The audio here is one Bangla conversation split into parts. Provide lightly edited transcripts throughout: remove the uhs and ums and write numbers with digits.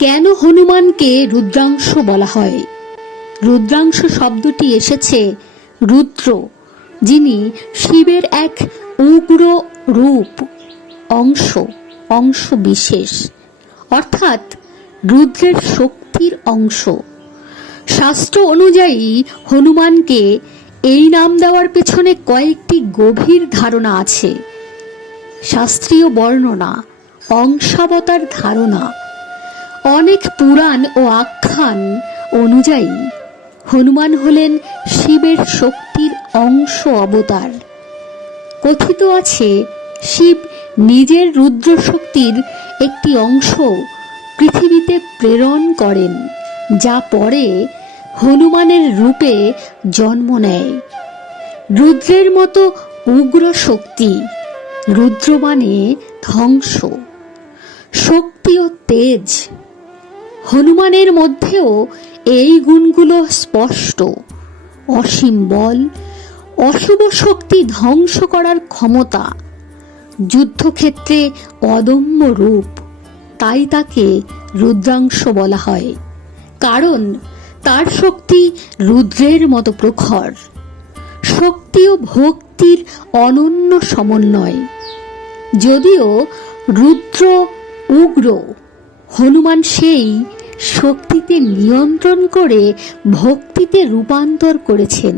কেন হনুমানকে রুদ্রাংশ বলা হয়? রুদ্রাংশ শব্দটি এসেছে রুদ্র, যিনি শিবের এক উগ্র রূপ, অংশ বিশেষ, অর্থাৎ রুদ্রের শক্তির অংশ। শাস্ত্র অনুযায়ী হনুমানকে এই নাম দেওয়ার পেছনে কয়েকটি গভীর ধারণা আছে। শাস্ত্রীয় বর্ণনা, অংশাবতার ধারণা। অনেক পুরাণ ও আখ্যান অনুযায়ী হনুমান হলেন শিবের শক্তির অংশ অবতার। কথিত আছে শিব নিজের রুদ্র শক্তির একটি অংশ পৃথিবীতে প্রেরণ করেন, যা পরে হনুমানের রূপে জন্ম নেয়। রুদ্রের মতো উগ্র শক্তি, রুদ্র মানে ধ্বংস, শক্তি ও তেজ। হনুমানের মধ্যেও এই গুণগুলো স্পষ্ট। অসীম বল, অশুভ শক্তি ধ্বংস করার ক্ষমতা, যুদ্ধক্ষেত্রে অদম্য রূপ। তাই তাকে রুদ্রাংশ বলা হয়, কারণ তার শক্তি রুদ্রের মতো প্রখর। শক্তি ও ভক্তির অনন্য সমন্বয়। যদিও রুদ্র উগ্র, হনুমান সেই শক্তিতে নিয়ন্ত্রণ করে ভক্তিতে রূপান্তর করেছেন।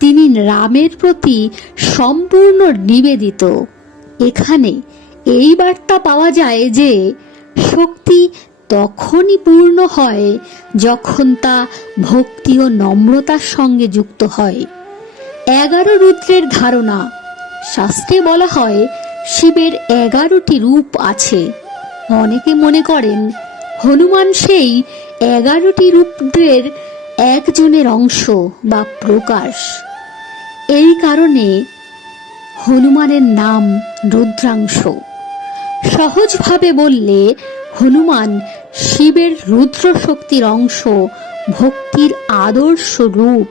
তিনি রামের প্রতি সম্পূর্ণ নিবেদিত। এখানে এই বার্তা পাওয়া যায় যে শক্তি তখনই পূর্ণ হয় যখন তা ভক্তি ও নম্রতার সঙ্গে যুক্ত হয়। 11 রুদ্রের ধারণা। শাস্ত্রে বলা হয় শিবের 11টি রূপ আছে। অনেকে মনে করেন হনুমান সেই 11টি রুদ্রের একজনের অংশ বা প্রকাশ। এই কারণে হনুমানের নাম রুদ্রাংশ। সহজভাবে বললে হনুমান শিবের রুদ্র শক্তির অংশ, ভক্তির আদর্শ রূপ।